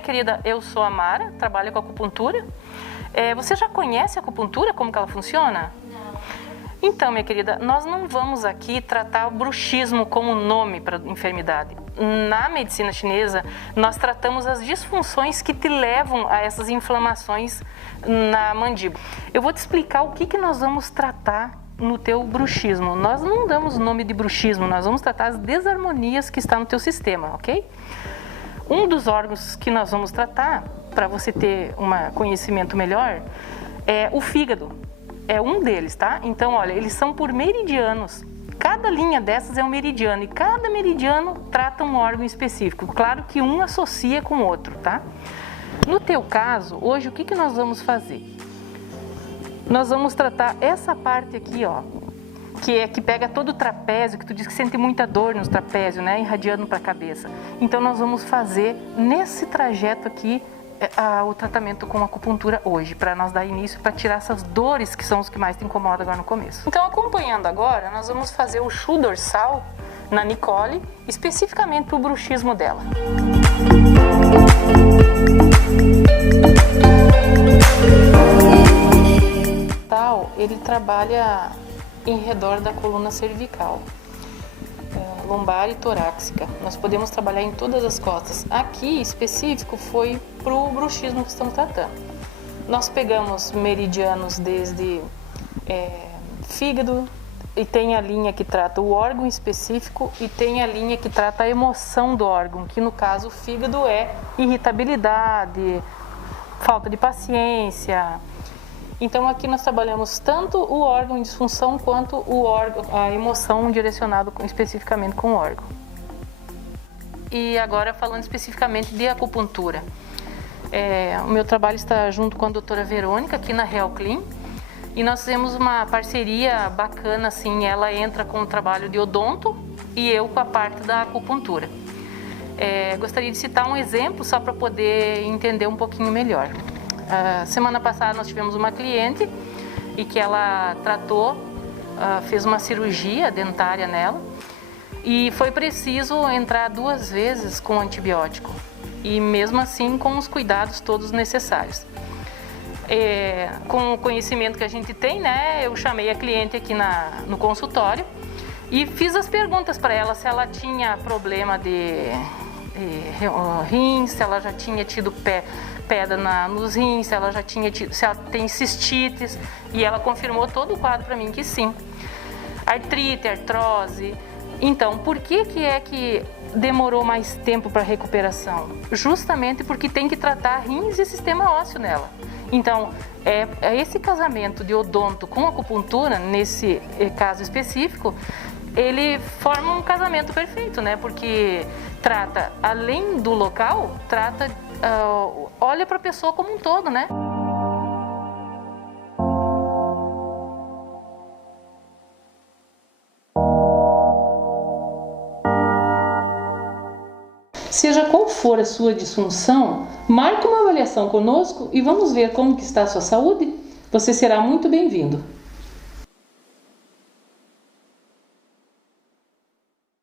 minha querida, eu sou a Mara, trabalho com acupuntura. Você já conhece a acupuntura, como que ela funciona? Não. Então, minha querida, nós não vamos aqui tratar o bruxismo como nome para enfermidade. Na medicina chinesa, nós tratamos as disfunções que te levam a essas inflamações na mandíbula. Eu vou te explicar o que nós vamos tratar no teu bruxismo. Nós não damos o nome de bruxismo, nós vamos tratar as desarmonias que estão no teu sistema, ok? Um dos órgãos que nós vamos tratar, para você ter um conhecimento melhor, é o fígado. É um deles, tá? Então, olha, eles são por meridianos. Cada linha dessas é um meridiano e cada meridiano trata um órgão específico. Claro que um associa com o outro, tá? No teu caso, hoje, o que nós vamos fazer? Nós vamos tratar essa parte aqui, ó, que pega todo o trapézio, que tu diz que sente muita dor no trapézio, né? Irradiando para a cabeça. Então, nós vamos fazer nesse trajeto aqui o tratamento com acupuntura hoje, para nós dar início, para tirar essas dores que são os que mais te incomodam agora no começo. Então, acompanhando agora, nós vamos fazer o Shu dorsal na Nicole, especificamente para o bruxismo dela. Ele trabalha em redor da coluna cervical, lombar e torácica. Nós podemos trabalhar em todas as costas. Aqui, específico, foi para o bruxismo que estamos tratando. Nós pegamos meridianos desde fígado, e tem a linha que trata o órgão específico, e tem a linha que trata a emoção do órgão, que no caso o fígado é irritabilidade, falta de paciência. Então aqui nós trabalhamos tanto o órgão em disfunção quanto o órgão, a emoção direcionado especificamente com o órgão. E agora falando especificamente de acupuntura. O meu trabalho está junto com a doutora Verônica aqui na Real Clean, e nós fizemos uma parceria bacana, assim, ela entra com o trabalho de odonto e eu com a parte da acupuntura. Gostaria de citar um exemplo só para poder entender um pouquinho melhor. Semana passada nós tivemos uma cliente e que ela tratou, fez uma cirurgia dentária nela e foi preciso entrar 2 vezes com antibiótico e mesmo assim com os cuidados todos necessários. Com o conhecimento que a gente tem, né, eu chamei a cliente aqui no consultório e fiz as perguntas para ela se ela tinha problema de rins, se ela já tinha tido pedra nos rins, se ela já tinha tido, se ela tem cistites, e ela confirmou todo o quadro para mim que sim. Artrite, artrose. Então, por que demorou mais tempo para a recuperação? Justamente porque tem que tratar rins e sistema ósseo nela. Então, esse casamento de odonto com acupuntura, nesse caso específico, ele forma um casamento perfeito, né? Porque trata, além do local, olha para a pessoa como um todo, né? Seja qual for a sua disfunção, marque uma avaliação conosco e vamos ver como que está a sua saúde. Você será muito bem-vindo.